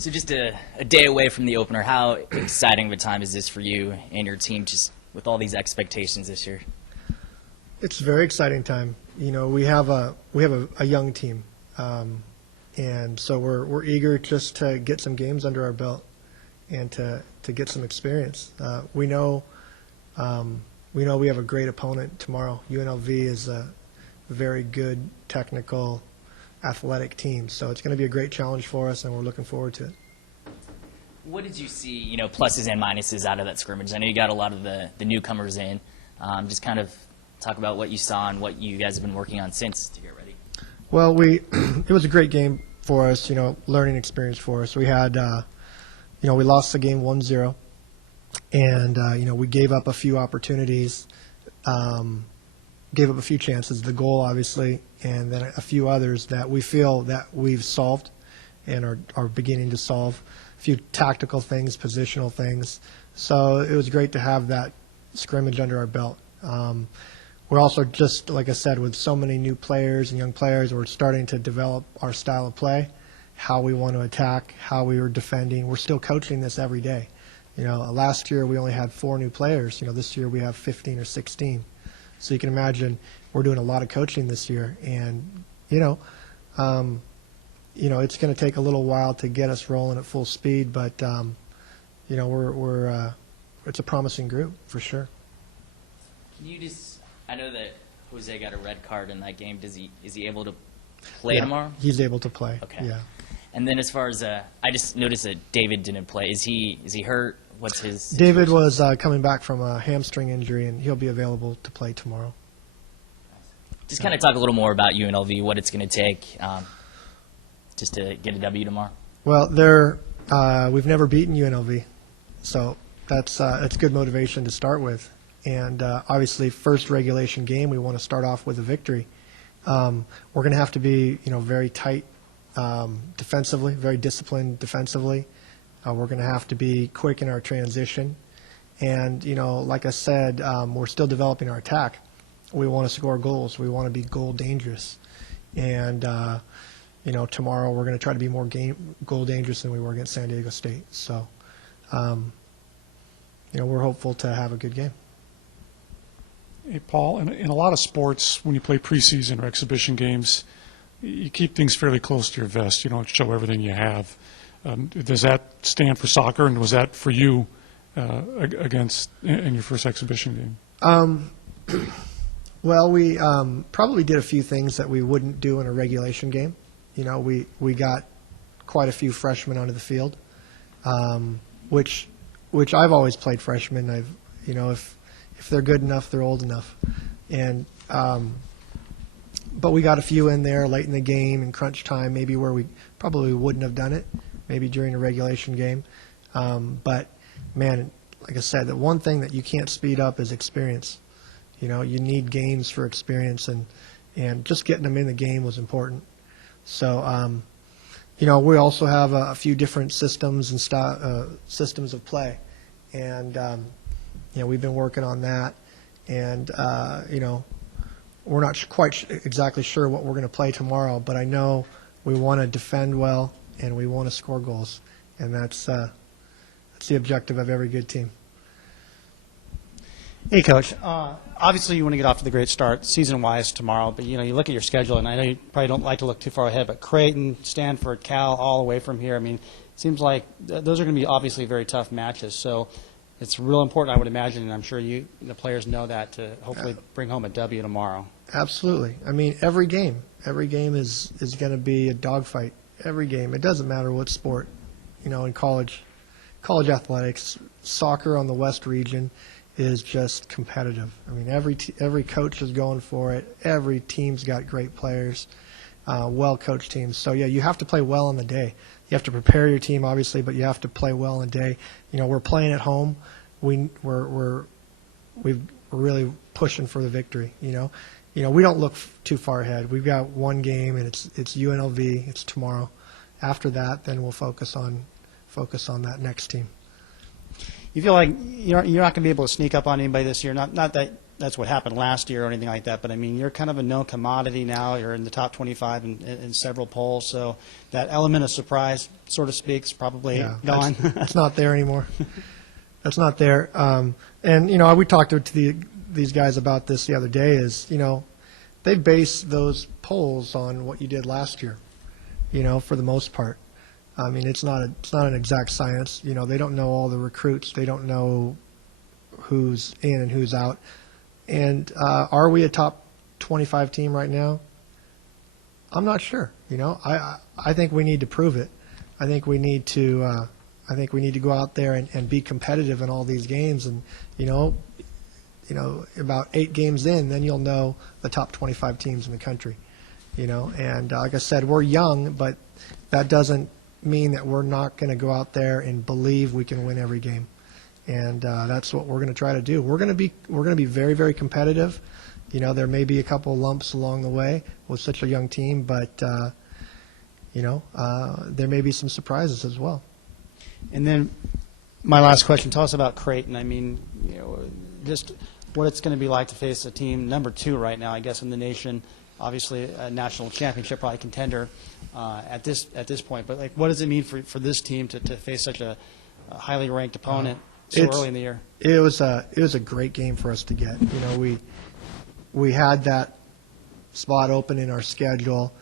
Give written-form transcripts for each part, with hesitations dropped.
So just a day away from the opener, how exciting of a time is this for you and your team, just with all these expectations this year? It's a very exciting time. You know, we have a young team, and so we're eager just to get some games under our belt and to get some experience. We know we have a great opponent tomorrow. UNLV is a very good technical, athletic team, so it's going to be a great challenge for us, and we're looking forward to it. What did you see, pluses and minuses out of that scrimmage? I know you got a lot of the newcomers in. Just kind of talk about what you saw and what you guys have been working on since to get ready. Well, it was a great game for us, learning experience for us. We had, we lost the game 1-0, and, we gave up a few opportunities, gave up a few chances, the goal, obviously, and then a few others that we feel that we've solved and are beginning to solve. A few tactical things, positional things. So it was great to have that scrimmage under our belt. We're also just, like I said, with so many new players and young players, we're starting to develop our style of play, how we want to attack, how we were defending. We're still coaching this every day. Last year we only had 4 new players. This year we have 15 or 16. So you can imagine we're doing a lot of coaching this year, and it's going to take a little while to get us rolling at full speed, but it's a promising group for sure. Can you I know that Jose got a red card in that game. Is he able to play tomorrow? He's able to play. Okay. Yeah. And then as far as I just noticed that David didn't play. Is he hurt? What's his? David was coming back from a hamstring injury, and he'll be available to play tomorrow. Just kind of talk a little more about UNLV, what it's going to take just to get a W tomorrow. Well, we've never beaten UNLV, so that's good motivation to start with. And obviously, first regulation game, we want to start off with a victory. We're going to have to be, very tight defensively, very disciplined defensively. We're going to have to be quick in our transition. And, like I said, we're still developing our attack. We want to score goals. We want to be goal dangerous. And, tomorrow we're going to try to be more goal dangerous than we were against San Diego State. So, we're hopeful to have a good game. Hey, Paul, in a lot of sports, when you play preseason or exhibition games, you keep things fairly close to your vest. You don't show everything you have. Does that stand for soccer, and was that for you in your first exhibition game? Well, we probably did a few things that we wouldn't do in a regulation game. We got quite a few freshmen onto the field, which I've always played freshmen. If they're good enough, they're old enough, and but we got a few in there late in the game in crunch time, maybe where we probably wouldn't have done it, maybe during a regulation game. But man, like I said, the one thing that you can't speed up is experience. You need games for experience, and just getting them in the game was important. So, we also have a few different systems and systems of play, and we've been working on that, and we're not quite exactly sure what we're going to play tomorrow, but I know we want to defend well and we want to score goals, and that's the objective of every good team. Hey, Coach. Obviously, you want to get off to the great start season-wise tomorrow, but you look at your schedule, and I know you probably don't like to look too far ahead, but Creighton, Stanford, Cal, all away from here. I mean, it seems like those are going to be obviously very tough matches. So it's real important, I would imagine, and I'm sure the players know that, to hopefully bring home a W tomorrow. Absolutely. I mean, every game is going to be a dogfight. Every game. It doesn't matter what sport. In college athletics, soccer on the West region is just competitive. I mean, every coach is going for it. Every team's got great players, well-coached teams. So, yeah, you have to play well on the day. You have to prepare your team, obviously, but you have to play well on the day. We're playing at home. We're really pushing for the victory. We don't look too far ahead. We've got one game, and it's UNLV. It's tomorrow. After that, then we'll focus on that next team. You feel like you're not going to be able to sneak up on anybody this year? Not that that's what happened last year or anything like that, but I mean, you're kind of a known commodity now. You're in the top 25 in several polls, so that element of surprise, so to speak, is probably gone. It's not there anymore. That's not there. And, you know, we talked to these guys about this the other day is, you know, they base those polls on what you did last year, you know, for the most part. I mean, it's not an exact science. You know, they don't know all the recruits. They don't know who's in and who's out. And are we a top 25 team right now? I'm not sure. You know, I think we need to prove it. I think we need to go out there and be competitive in all these games. And you know, about 8 games in, then you'll know the top 25 teams in the country. You know, and like I said, we're young, but that doesn't mean that we're not going to go out there and believe we can win every game. And that's what we're going to try to do. We're going to be very, very competitive. You know, there may be a couple lumps along the way with such a young team, but you know, there may be some surprises as well. And then my last question, tell us about Creighton. I mean, you know, just what it's going to be like to face a team number 2 right now, I guess, in the nation. Obviously, a national championship probably contender at this point. But like, what does it mean for this team to face such a highly ranked opponent so early in the year? It was a great game for us to get. You know, we had that spot open in our schedule,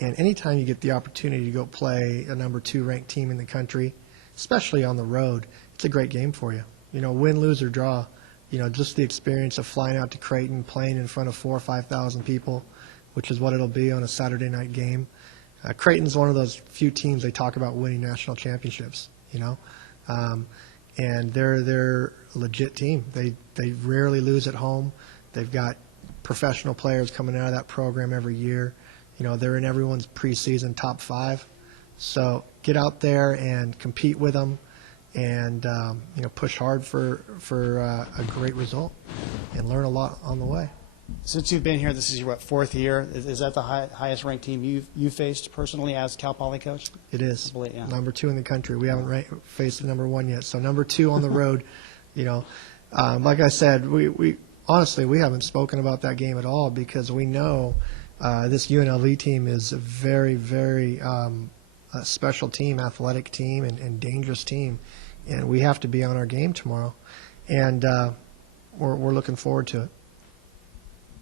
and anytime you get the opportunity to go play a number 2 ranked team in the country, especially on the road, it's a great game for you. You know, win, lose, or draw. You know, just the experience of flying out to Creighton, playing in front of 4,000 or 5,000 people, which is what it'll be on a Saturday night game. Creighton's one of those few teams they talk about winning national championships. You know, and they're a legit team. They rarely lose at home. They've got professional players coming out of that program every year. You know, they're in everyone's preseason top 5. So get out there and compete with them, and you know, push hard for a great result, and learn a lot on the way. Since you've been here, this is your 4th year. Is that the highest ranked team you've faced personally as Cal Poly coach? It is. Yeah. Number 2 in the country. We haven't faced the number 1 yet, so number 2 on the road. You know, like I said, we honestly we haven't spoken about that game at all because we know this UNLV team is a very, very special team, athletic team, and dangerous team, and we have to be on our game tomorrow, and we're looking forward to it.